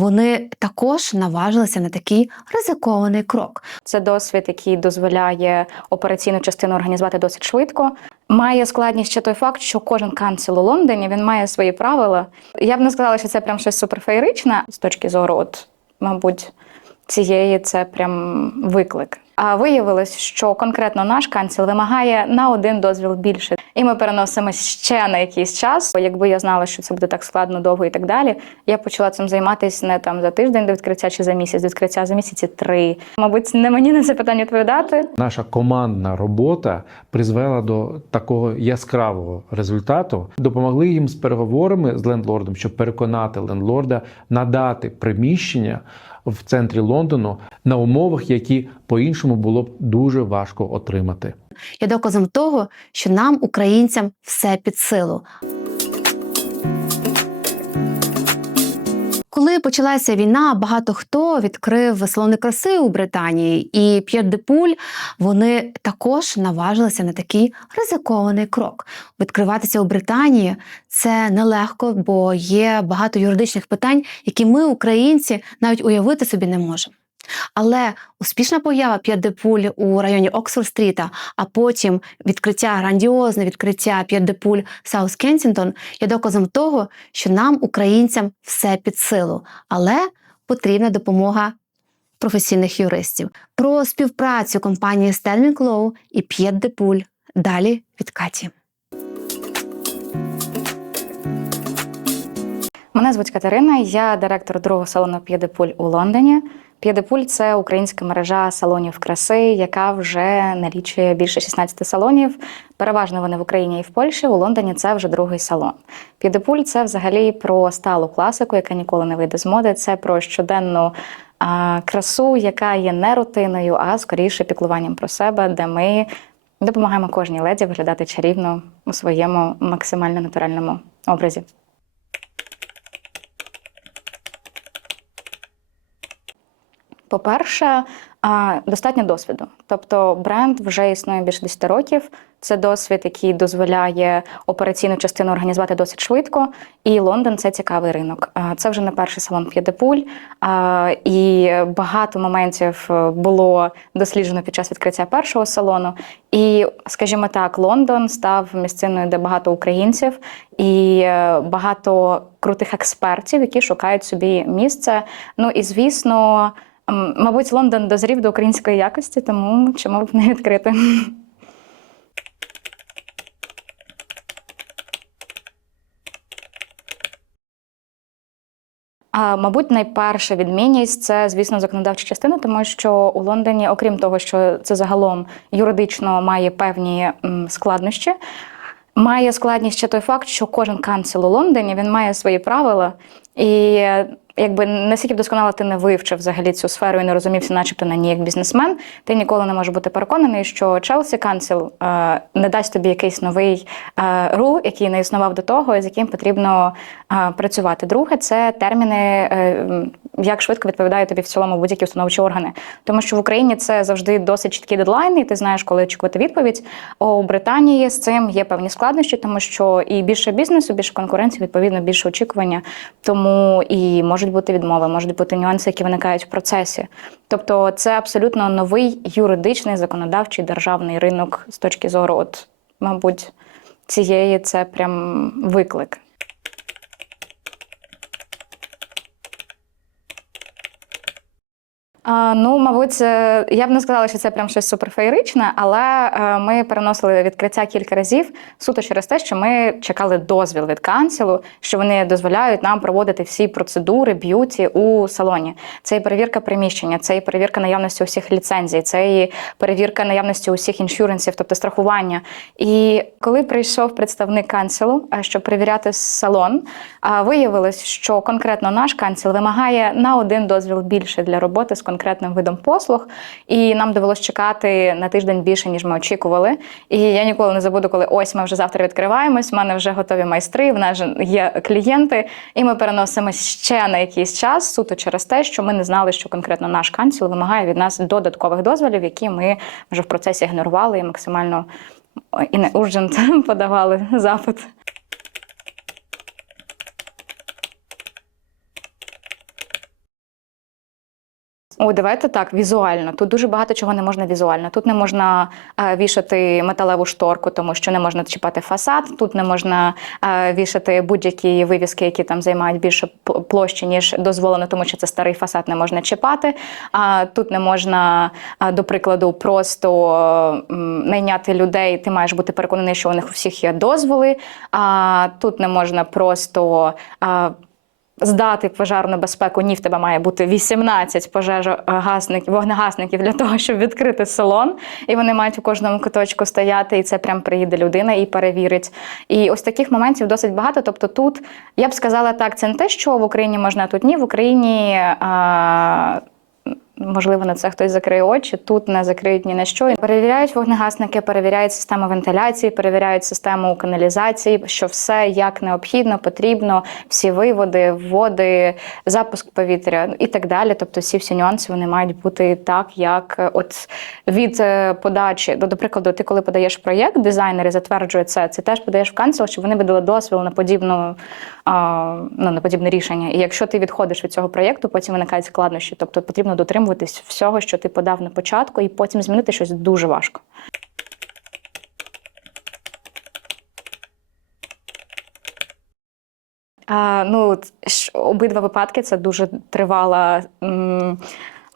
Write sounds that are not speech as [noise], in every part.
вони також наважилися на такий ризикований крок. Це досвід, який дозволяє операційну частину організувати досить швидко. Має складність ще той факт, що кожен канцел у Лондоні він має свої правила. Я б не сказала, що це прям щось суперфеєричне з точки зору, от, мабуть, цієї це прям виклик. А виявилось, що конкретно наш канцел вимагає на один дозвіл більше, і ми переносимось ще на якийсь час. Якби я знала, що це буде так складно, довго і так далі, я почала цим займатися не там за тиждень до відкриття чи за місяць, до відкриття за місяці три. Мабуть, не мені на це питання відповідати. Наша командна робота призвела до такого яскравого результату. Допомогли їм з переговорами з лендлордом, щоб переконати лендлорда надати приміщення в центрі Лондону на умовах, які по-іншому було б дуже важко отримати. Є доказом того, що нам, українцям, все під силу. Коли почалася війна, багато хто відкрив салони краси у Британії, і П'єр де Пуль вони також наважилися на такий ризикований крок. Відкриватися у Британії це нелегко, бо є багато юридичних питань, які ми, українці, навіть уявити собі не можемо. Але успішна поява П'єр Пуль у районі Оксфорд-стріта, а потім відкриття, грандіозне відкриття П'єр де Пуль Саус Кенсінгтон є доказом того, що нам, українцям, все під силу, але потрібна допомога професійних юристів. Про співпрацю компанії Стельмінг Лоу і П'єр далі від Каті. Мене звуть Катерина, я директор другого салону П'єдепуль у Лондоні. П'єдепуль це українська мережа салонів краси, яка вже налічує більше 16 салонів. Переважно вони в Україні і в Польщі. У Лондоні це вже другий салон. П'єдепуль це взагалі про сталу класику, яка ніколи не вийде з моди. Це про щоденну а, красу, яка є не рутиною, а скоріше піклуванням про себе, де ми допомагаємо кожній леді виглядати чарівно у своєму максимально натуральному образі. По-перше, достатньо досвіду. Тобто бренд вже існує більше 10 років. Це досвід, який дозволяє операційну частину організувати досить швидко. І Лондон це цікавий ринок. Це вже не перший салон П'єдепуль. І багато моментів е, було досліджено під час відкриття першого салону. І, скажімо так, Лондон став місциною, де багато українців і е, багато крутих експертів, які шукають собі місце. Ну і звісно. Мабуть, Лондон дозрів до української якості, тому чому б не відкрити. А, мабуть, найперша відмінність це, звісно, законодавча частина, тому що у Лондоні, окрім того, що це загалом юридично має певні складнощі, має складність ще той факт, що кожен канцел у Лондоні він має свої правила. І якби наскільки б досконало ти не вивчив взагалі цю сферу і не розумівся, начебто на ній як бізнесмен, ти ніколи не можеш бути переконаний, що Челсі Канцел не дасть тобі якийсь новий е, рул, який не існував до того, і з яким потрібно е, працювати. Друге, це терміни, е, як швидко відповідають тобі в цілому будь-які установчі органи. Тому що в Україні це завжди досить чіткі дедлайни, і ти знаєш, коли очікувати відповідь. У Британії з цим є певні складнощі, тому що і більше бізнесу, більше конкуренції, відповідно, більше очікування. Тому і можуть бути відмови, можуть бути нюанси, які виникають в процесі. Тобто, це абсолютно новий юридичний законодавчий державний ринок з точки зору, от, мабуть, цієї це прям виклик. А, ну, мабуть, я б не сказала, що це прям щось суперфеєричне, але е, ми переносили відкриття кілька разів суто через те, що ми чекали дозвіл від канцелу, що вони дозволяють нам проводити всі процедури б'юті у салоні. Це і перевірка приміщення, це і перевірка наявності усіх ліцензій, це і перевірка наявності усіх іншуренсів, тобто страхування. І коли прийшов представник канцелу, е, щоб перевіряти салон, виявилось, що конкретно наш канцел вимагає на один дозвіл більше для роботи з конкретним видом послуг, і нам довелось чекати на тиждень більше, ніж ми очікували. І я ніколи не забуду, коли ось ми вже завтра відкриваємось. в мене вже готові майстри, в нас є клієнти, і ми переносимось ще на якийсь час, суто через те, що ми не знали, що конкретно наш канцел вимагає від нас додаткових дозволів, які ми вже в процесі ігнорували і максимально і не urgent [laughs] подавали запит. О, давайте так, візуально. Тут дуже багато чого не можна візуально. Тут не можна е, вішати металеву шторку, тому що не можна чіпати фасад. Тут не можна е, вішати будь-які вивіски, які там займають більше площі, ніж дозволено, тому що це старий фасад не можна чіпати. А тут не можна, е, до прикладу, просто м, найняти людей. Ти маєш бути переконаний, що у них у всіх є дозволи. А тут не можна просто. е, здати пожежну безпеку, ні, в тебе має бути 18 пожежогасників, вогнегасників для того, щоб відкрити салон. І вони мають у кожному куточку стояти, і це прям приїде людина і перевірить. І ось таких моментів досить багато. Тобто, тут я б сказала так, це не те, що в Україні можна, а тут ні. В Україні. А, Можливо, на це хтось закриє очі, тут не закриють ні на що. Перевіряють вогнегасники, перевіряють систему вентиляції, перевіряють систему каналізації, що все як необхідно, потрібно, всі виводи, вводи, запуск повітря і так далі. Тобто, всі всі нюанси вони мають бути так, як от від е, подачі. До, до прикладу, ти коли подаєш проєкт, дизайнери затверджують це. Це теж подаєш в канцел, щоб вони видали дозвіл на подібну ну, на подібне рішення. І якщо ти відходиш від цього проєкту, потім виникають складнощі. Тобто потрібно дотримуватись всього, що ти подав на початку, і потім змінити щось дуже важко. А, ну, обидва випадки це дуже тривала. м,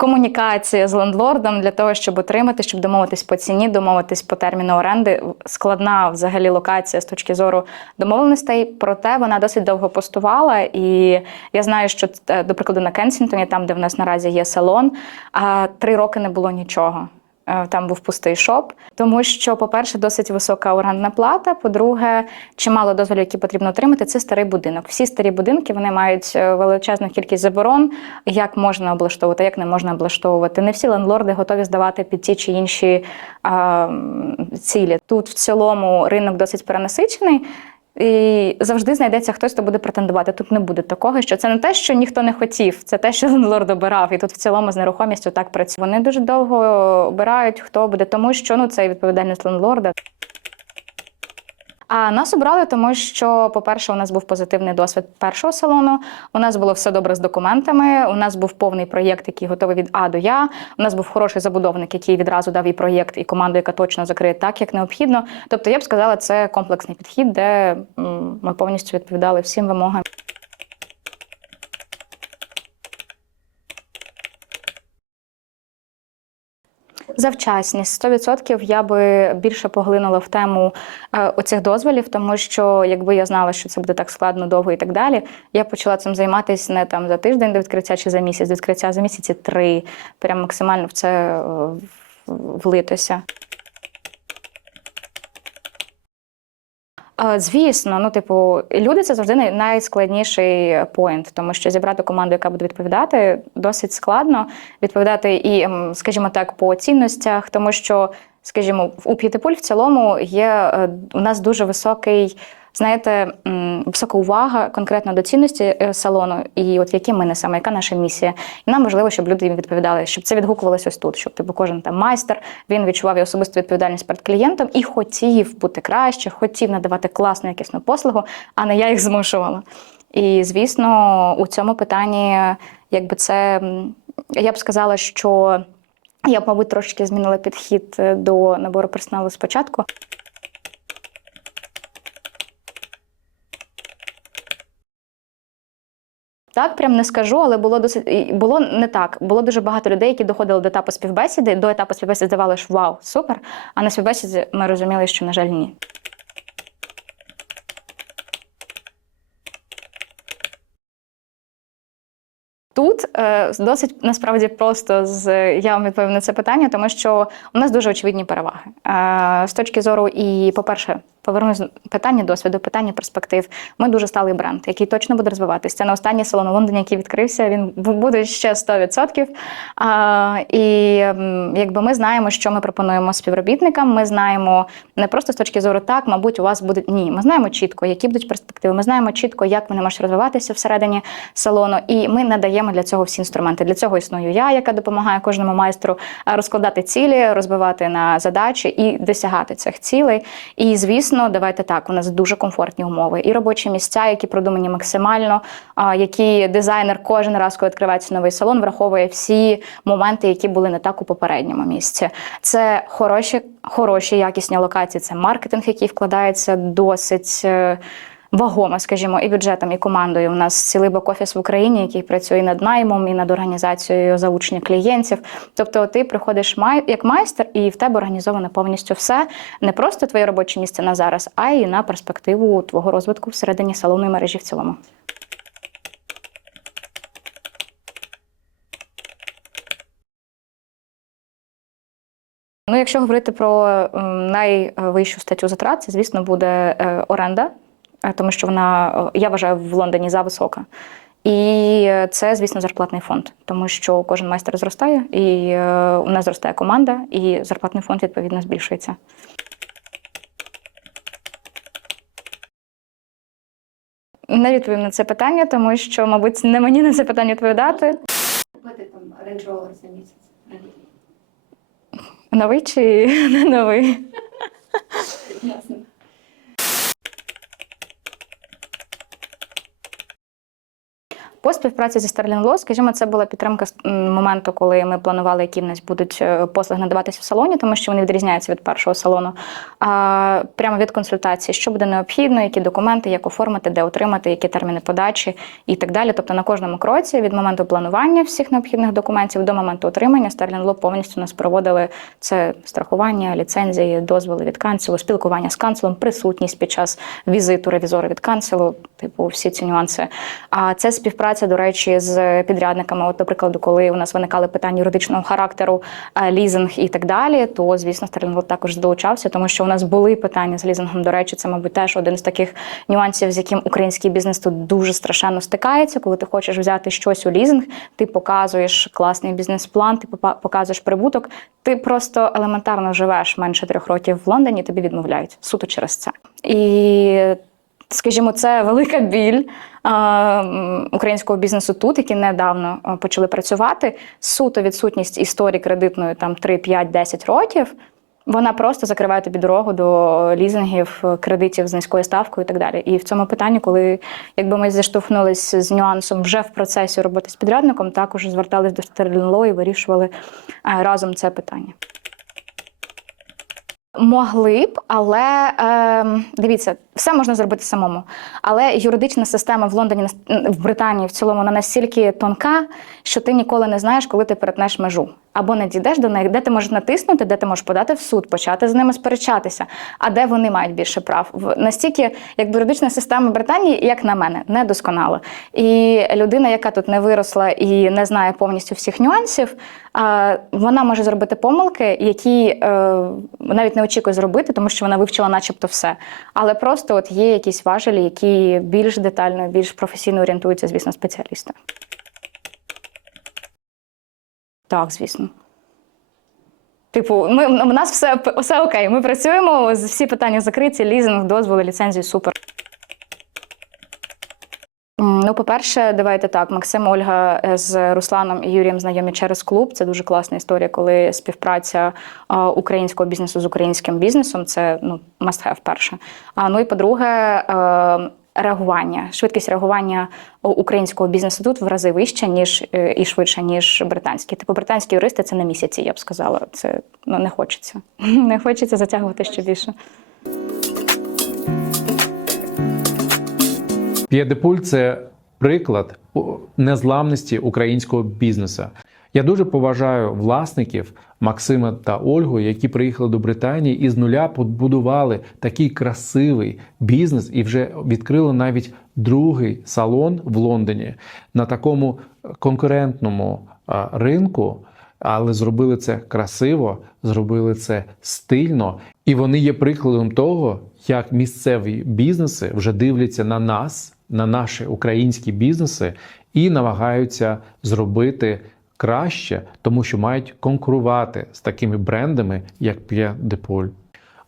Комунікація з лендлордом для того, щоб отримати, щоб домовитись по ціні, домовитись по терміну оренди. Складна взагалі локація з точки зору домовленостей. Проте вона досить довго постувала. І я знаю, що е, до прикладу на Кенсінгтоні, там де в нас наразі є салон, три роки не було нічого. Е, Там був пустий шоп, тому що, по-перше, досить висока орендна плата. По-друге, чимало дозволів, які потрібно отримати, це старий будинок. Всі старі будинки вони мають е, величезну кількість заборон, як можна облаштовувати, як не можна облаштовувати. Не всі лендлорди готові здавати під ті чи інші а, цілі. Тут в цілому ринок досить перенасичений. І завжди знайдеться хтось, хто буде претендувати. Тут не буде такого, що це не те, що ніхто не хотів, це те, що [laughs] лендлорд обирав. І тут в цілому з нерухомістю так працює. Вони дуже довго обирають, хто буде, тому що ну це відповідальність лендлорда. А нас обрали, тому що, по-перше, у нас був позитивний досвід першого салону. У нас було все добре з документами. У нас був повний проєкт, який готовий від А до Я. У нас був хороший забудовник, який відразу дав і проєкт, і команду, яка точно закриє так, як необхідно. Тобто, я б сказала, це комплексний підхід, де ми повністю відповідали всім вимогам. Завчасність 100% я би більше поглинула в тему е, оцих дозволів, тому що якби я знала, що це буде так складно, довго і так далі, я почала цим займатися не там за тиждень до відкриття чи за місяць, до відкриття за місяці три. Прям максимально в це е, влитися. Звісно, ну типу, люди це завжди най- найскладніший поінт, тому що зібрати команду, яка буде відповідати, досить складно відповідати і, ем, скажімо так, по цінностях, тому що, скажімо, у п'ятипуль в цілому є е, у нас дуже високий. Знаєте, висока увага конкретно до цінності е, салону, і от які ми несемо, яка наша місія. І нам важливо, щоб люди їм відповідали, щоб це відгукувалося ось тут, щоб типу кожен там майстер він відчував і особисту відповідальність перед клієнтом і хотів бути краще, хотів надавати класну якісну послугу, а не я їх змушувала. І звісно, у цьому питанні, якби це я б сказала, що я б, мабуть, трошки змінила підхід е, до набору персоналу спочатку. Так, прям не скажу, але було досить було не так. Було дуже багато людей, які доходили до етапу співбесіди. До етапу співбесіди здавалося, що вау, супер. А на співбесіді ми розуміли, що на жаль, ні. Тут е, досить насправді просто з я вам відповім на це питання, тому що у нас дуже очевидні переваги. Е, з точки зору, і, по-перше, повернусь питання досвіду, питання перспектив. Ми дуже сталий бренд, який точно буде розвиватися. Це не останній салон у Лондоні, який відкрився. Він буде ще 100%. А, і якби ми знаємо, що ми пропонуємо співробітникам. Ми знаємо не просто з точки зору так, мабуть, у вас буде ні. Ми знаємо чітко, які будуть перспективи. Ми знаємо чітко, як вони можуть розвиватися всередині салону, і ми надаємо для цього всі інструменти. Для цього існую я, яка допомагає кожному майстру е, розкладати цілі, розбивати на задачі і досягати цих цілей. І звісно. Звісно, давайте так. У нас дуже комфортні умови і робочі місця, які продумані максимально. Які дизайнер кожен раз, коли відкривається новий салон, враховує всі моменти, які були не так у попередньому місці. Це хороші, хороші якісні локації. Це маркетинг, який вкладається досить. Вагомо, скажімо, і бюджетом, і командою. У нас цілий бек-офіс в Україні, який працює над наймом, і над організацією залучення клієнтів. Тобто, ти приходиш май як майстер, і в тебе організовано повністю все не просто твоє робоче місце на зараз, а й на перспективу твого розвитку всередині салонної мережі в цілому. Ну, якщо говорити про найвищу статтю затрат, це, звісно, буде е, оренда, тому що вона, е, я вважаю, в Лондоні зависока. І е, це, звісно, зарплатний фонд, тому що кожен майстер зростає, і е, у нас зростає команда, і зарплатний фонд відповідно збільшується. Не відповім на це питання, тому що, мабуть, не мені на це питання відповідати. Купити там Range Rover за місяць. Новий чи [laughs] не новий? Ясно. По співпраці зі Sterling Law, скажімо, це була підтримка з моменту, коли ми планували, які в нас будуть е, послуги надаватися в салоні, тому що вони відрізняються від першого салону. А, прямо від консультації, що буде необхідно, які документи, як оформити, де отримати, які терміни подачі і так далі. Тобто на кожному кроці від моменту планування всіх необхідних документів до моменту отримання Sterling Law повністю нас проводили це страхування, ліцензії, дозволи від канцелу, спілкування з канцелом, присутність під час візиту ревізора від канцелу, типу всі ці нюанси. А це співпраця, до речі, з підрядниками. От, до прикладу, коли у нас виникали питання юридичного характеру, е, лізинг і так далі, то звісно, Стерлінг також долучався, тому що у нас були питання з лізингом. До речі, це, мабуть, теж один з таких нюансів, з яким український бізнес тут дуже страшенно стикається. Коли ти хочеш взяти щось у лізинг, ти показуєш класний бізнес-план, ти показуєш прибуток. Ти просто елементарно живеш менше трьох років в Лондоні, тобі відмовляють суто через це. І скажімо, це велика біль м, українського бізнесу тут, які недавно почали працювати. Суто відсутність історії кредитної там 3, 5, 10 років. Вона просто закриває тобі дорогу до лізингів, кредитів з низькою ставкою і так далі. І в цьому питанні, коли якби ми зіштовхнулися з нюансом вже в процесі роботи з підрядником, також звертались до Sterling і вирішували е, разом це питання. Могли б, але е, дивіться, все можна зробити самому. Але юридична система в Лондоні, в Британії в цілому вона настільки тонка, що ти ніколи не знаєш, коли ти перетнеш межу. Або не дійдеш до неї, де ти можеш натиснути, де ти можеш подати в суд, почати з ними сперечатися, а де вони мають більше прав. Настільки, якби юридична система Британії, як на мене, не досконала. І людина, яка тут не виросла і не знає повністю всіх нюансів, вона може зробити помилки, які е, навіть не очікує зробити, тому що вона вивчила, начебто, все. Але просто от є якісь важелі, які більш детально, більш професійно орієнтуються, звісно, спеціалісти. Так, звісно. Типу, ми, у нас все, все окей. Ми працюємо, всі питання закриті, лізинг, дозволи, ліцензії, супер. Ну, по-перше, давайте так. Максим, Ольга е, з Русланом і Юрієм знайомі через клуб. Це дуже класна історія, коли співпраця українського бізнесу з українським бізнесом це ну must have перше. А ну і по-друге, е, реагування, швидкість реагування українського бізнесу тут в рази вища, ніж е, і швидше, ніж британські. Типу, британські юристи це на місяці, я б сказала. Це ну не хочеться. [laughs] Не хочеться затягувати ще більше. П'єдепуль це приклад незламності українського бізнесу. Я дуже поважаю власників Максима та Ольгу, які приїхали до Британії і з нуля побудували такий красивий бізнес і вже відкрили навіть другий салон в Лондоні на такому конкурентному ринку. Але зробили це красиво, зробили це стильно, і вони є прикладом того, як місцеві бізнеси вже дивляться на нас, на наші українські бізнеси, і намагаються зробити краще, тому що мають конкурувати з такими брендами, як П'єдеполь,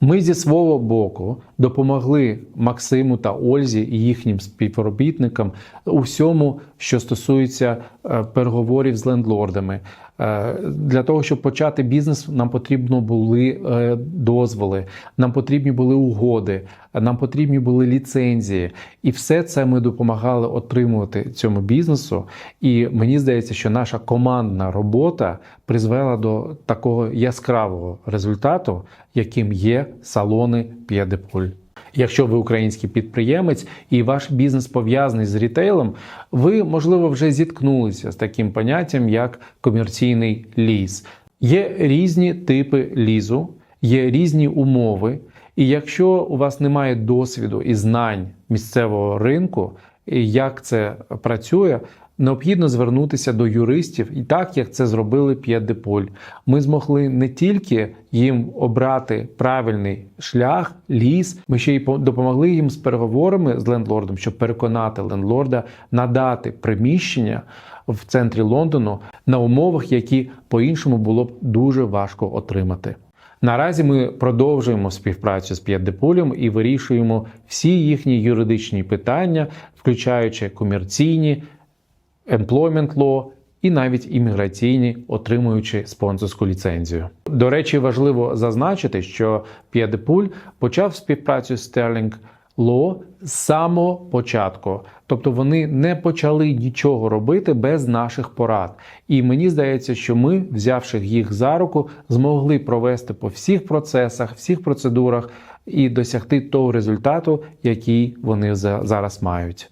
Ми зі свого боку допомогли Максиму та Ользі і їхнім співробітникам у всьому, що стосується е, переговорів з лендлордами. Е, Для того, щоб почати бізнес, нам потрібно були е, дозволи, нам потрібні були угоди, нам потрібні були ліцензії. І все це ми допомагали отримувати цьому бізнесу. І мені здається, що наша командна робота призвела до такого яскравого результату, яким є салони П'єдепуль. Якщо ви український підприємець і ваш бізнес пов'язаний з рітейлом, ви, можливо, вже зіткнулися з таким поняттям, як комерційний ліз. Є різні типи лізу, є різні умови. І якщо у вас немає досвіду і знань місцевого ринку, як це працює, необхідно звернутися до юристів, і так як це зробили П'єдеполь. Ми змогли не тільки їм обрати правильний шлях, ліс, ми ще й по- допомогли їм з переговорами з лендлордом, щоб переконати лендлорда надати приміщення в центрі Лондону на умовах, які по-іншому було б дуже важко отримати. Наразі ми продовжуємо співпрацю з П'єдеполем і вирішуємо всі їхні юридичні питання, включаючи комерційні, employment law і навіть імміграційні, отримуючи спонсорську ліцензію. До речі, важливо зазначити, що П'єдепуль почав співпрацю з Sterling Law з самого початку. Тобто вони не почали нічого робити без наших порад. І мені здається, що ми, взявши їх за руку, змогли провести по всіх процесах, всіх процедурах і досягти того результату, який вони за- зараз мають.